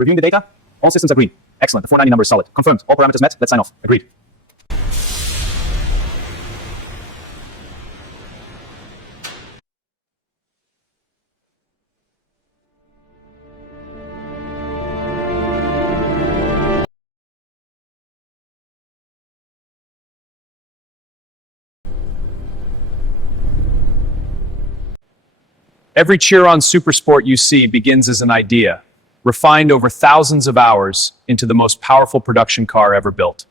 Reviewing the data. All systems agreed. Excellent. The 490 number is solid. Confirmed. All parameters met. Let's sign off. Agreed. Every Chiron Supersport you see begins as an idea, refined over thousands of hours into the most powerful production car ever built.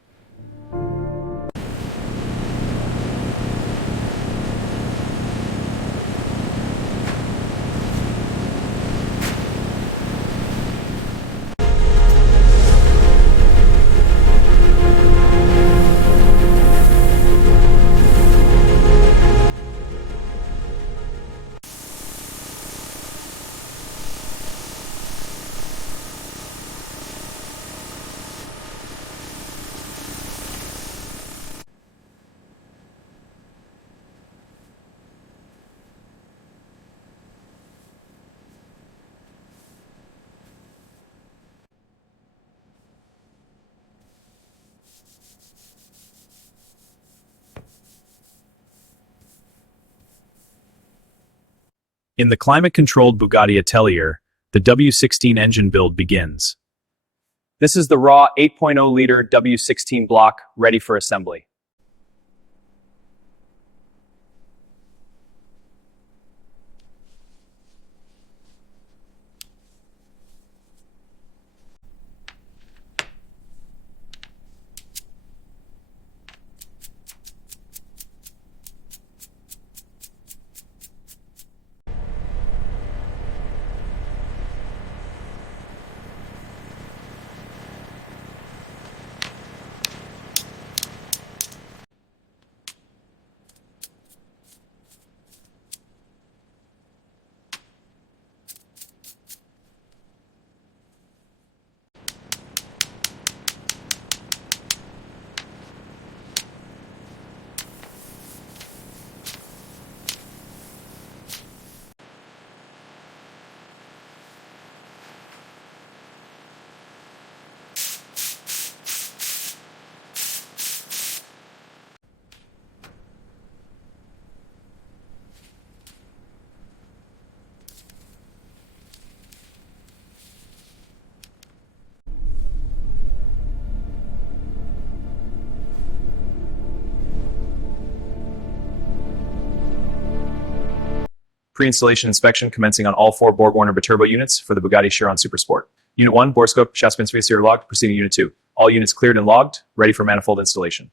In the climate-controlled Bugatti Atelier, the W16 engine build begins. This is the raw 8.0-liter W16 block ready for assembly. Pre-installation inspection commencing on all 4 Borg-Warner Biturbo units for the Bugatti Chiron Supersport. Unit 1, borescope, chassis sphere logged, proceeding Unit 2. All units cleared and logged, ready for manifold installation.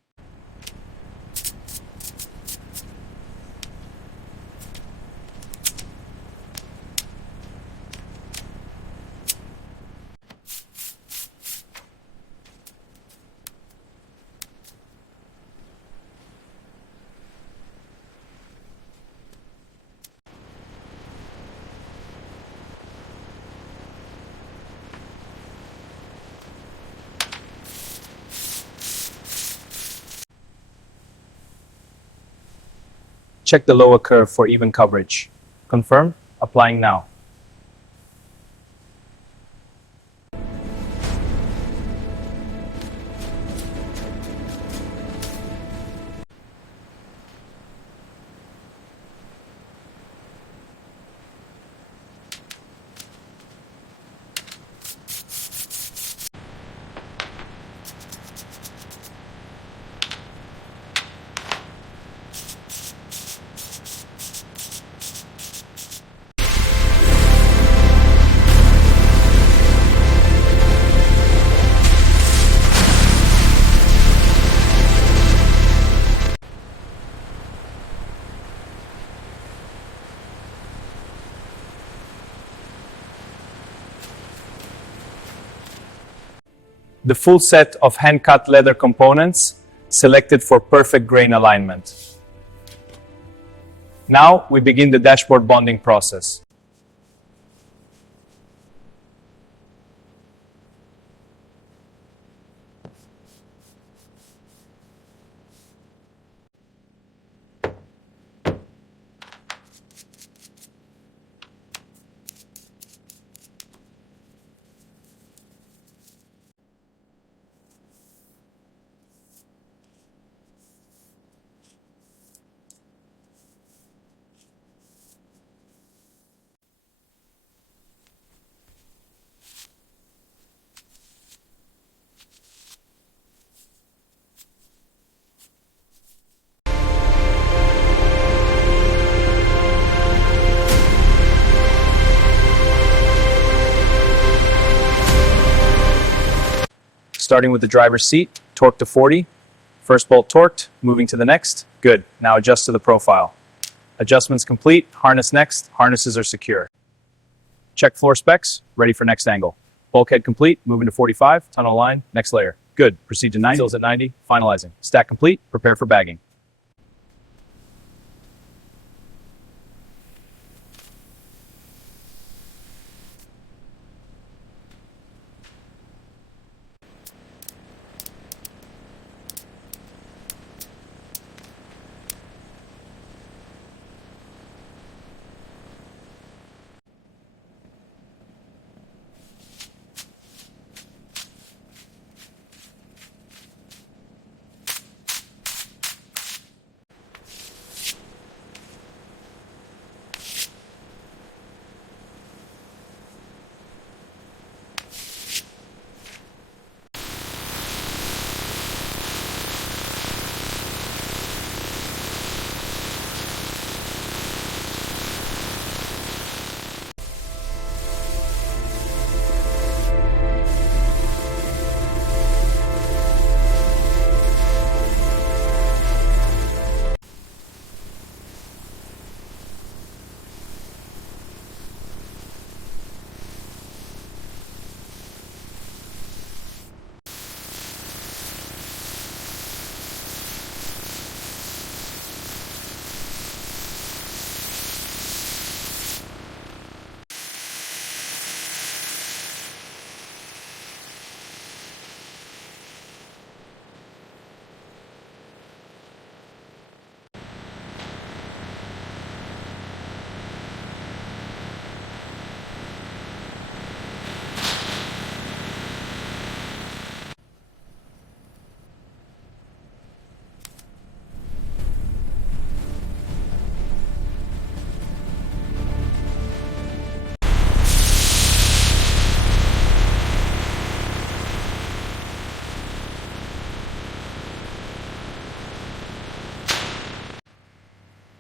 Check the lower curve for even coverage. Confirm. Applying now. The full set of hand-cut leather components selected for perfect grain alignment. Now we begin the dashboard bonding process. Starting with the driver's seat, torque to 40. First bolt torqued, moving to the next. Good. Now adjust to the profile. Adjustments complete. Harness next. Harnesses are secure. Check floor specs. Ready for next angle. Bulkhead complete. Moving to 45. Tunnel line. Next layer. Good. Proceed to 90. Seals at 90. Finalizing. Stack complete. Prepare for bagging.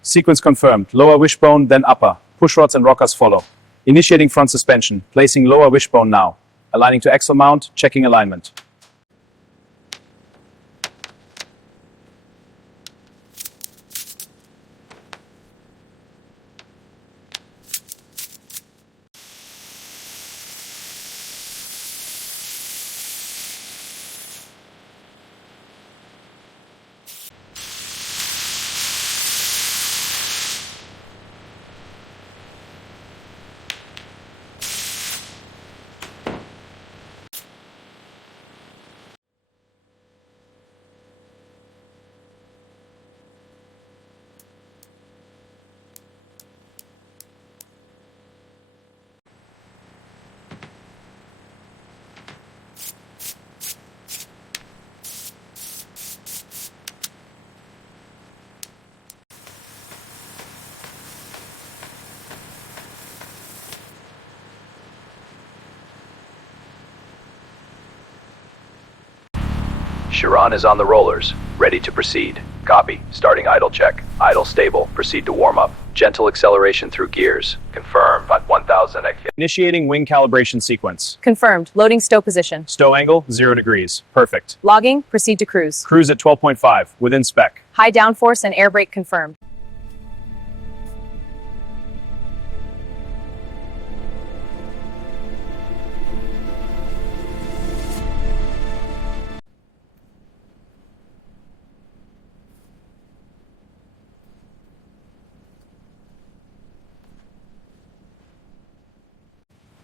Sequence confirmed. Lower wishbone, then upper. Push rods and rockers follow. Initiating front suspension. Placing lower wishbone now. Aligning to axle mount. Checking alignment. Chiron is on the rollers, ready to proceed. Copy. Starting idle check. Idle stable. Proceed to warm up. Gentle acceleration through gears. Confirmed at 1000. Initiating wing calibration sequence. Confirmed. Loading stow position. Stow angle, 0 degrees. Perfect. Logging. Proceed to cruise. Cruise at 12.5, within spec. High downforce and air brake confirmed.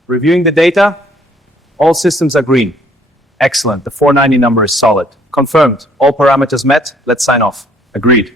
Reviewing the data, all systems are green. Excellent, the 490 number is solid. Confirmed, all parameters met, let's sign off. Agreed.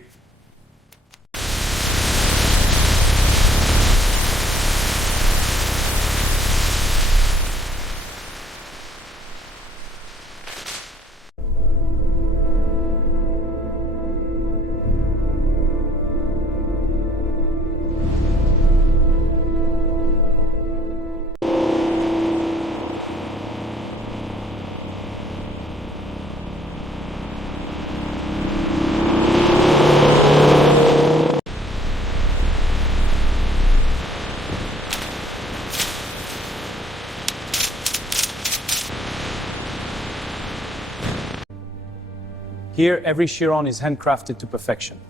Here, every Chiron is handcrafted to perfection.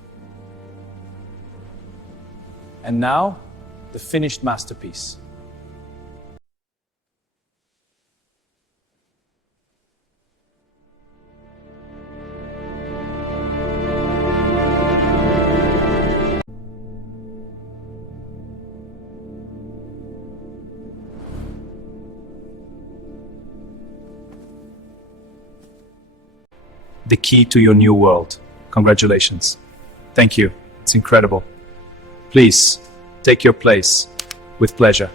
And now, the finished masterpiece. The key to your new world. Congratulations. Thank you. It's incredible. Please, take your place with pleasure.